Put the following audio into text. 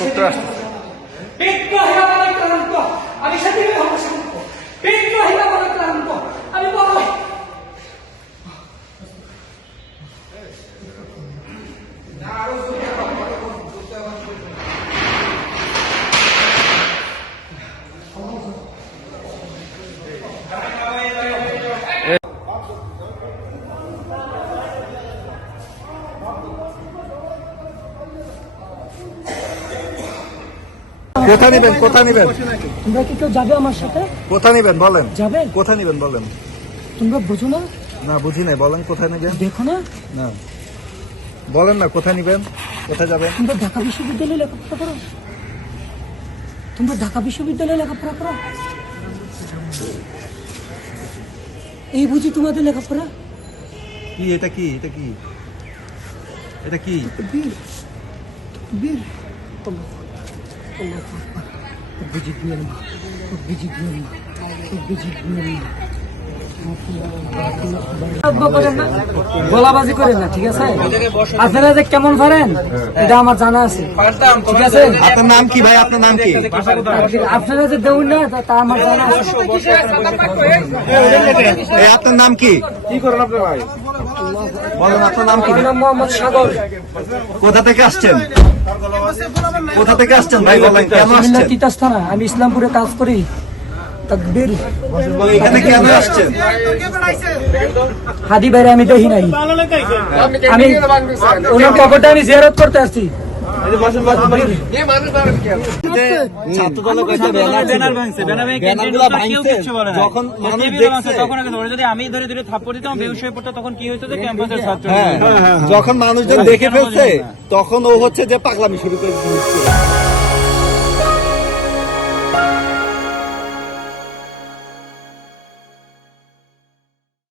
পুত্র আসতেছে। বিদ্রোহীরা বলে ক্লান্ত, আমি সেদিকে হব শান্ত। বিদ্রোহীরা বলে ক্লান্ত, আমি বড় কোথায় নিবেন, কোথায় নিবেন, তোমরা কি কেউ যাবে আমার সাথে? কোথায় নিবেন বলেন, যাবে? কোথায় নিবেন বলেন। তোমরা বুঝো না? না বুঝি নাই, বলেন কোথায় নিবেন। দেখো না, না বলেন না কোথায় নিবেন, কোথায় যাবেন। তোমরা ঢাকা বিশ্ববিদ্যালয়ে লেখাপড়া করো? তোমরা ঢাকা বিশ্ববিদ্যালয়ে লেখাপড়া করো? এই বুঝি তোমাদের লেখাপড়া? কি এটা, কি এটা, কি এটা, কি বীর বীর বিজিত নিয়ম বিজিত নিয়ম বিজিত নিয়ম গলাবাজি করেন না, ঠিক আছে? আপনারা যে কেমন পারেন এটা আমার জানা আছে, ঠিক আছে? আপনার নাম কি ভাই, আপনার নাম কি? আপনারা যে দেউন না তা আমার জানা আছে। এই আপনার নাম কি? কি করেন আপনি ভাই, বলেন আপনার নাম কি? আমার নাম মোহাম্মদ সাগর। কোথা থেকে আসছেন, কোথা থেকে আসছেন ভাই, বলেন কেন আসছেন? তিতাস থানা, আমি ইসলামপুরে কাজ করি। তাকবীর। এখানে কেন আসছেন? হাদি বাইরে আমি দেখি নাই, আমি ওনার কবরটা আমি জিয়ারত করতে আসছি। যখন মানুষজন দেখে ফেলছে তখন ও হচ্ছে যে পাগলামি শুরু করে দিচ্ছে।